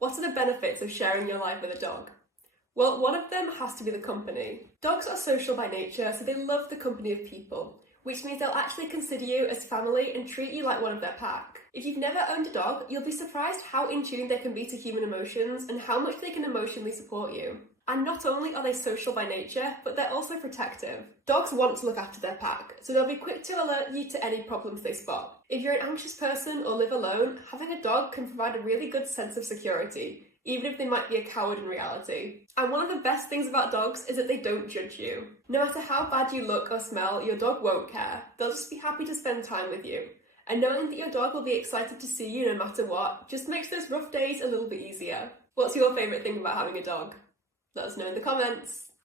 What are the benefits of sharing your life with a dog? Well, one of them has to be the company. Dogs are social by nature, so they love the company of people, which means they'll actually consider you as family and treat you like one of their pack. If you've never owned a dog, you'll be surprised how in tune they can be to human emotions and how much they can emotionally support you. And not only are they social by nature, but they're also protective. Dogs want to look after their pack, so they'll be quick to alert you to any problems they spot. If you're an anxious person or live alone, having a dog can provide a really good sense of security, even if they might be a coward in reality. And one of the best things about dogs is that they don't judge you. No matter how bad you look or smell, your dog won't care. They'll just be happy to spend time with you. And knowing that your dog will be excited to see you no matter what just makes those rough days a little bit easier. What's your favourite thing about having a dog? Let us know in the comments.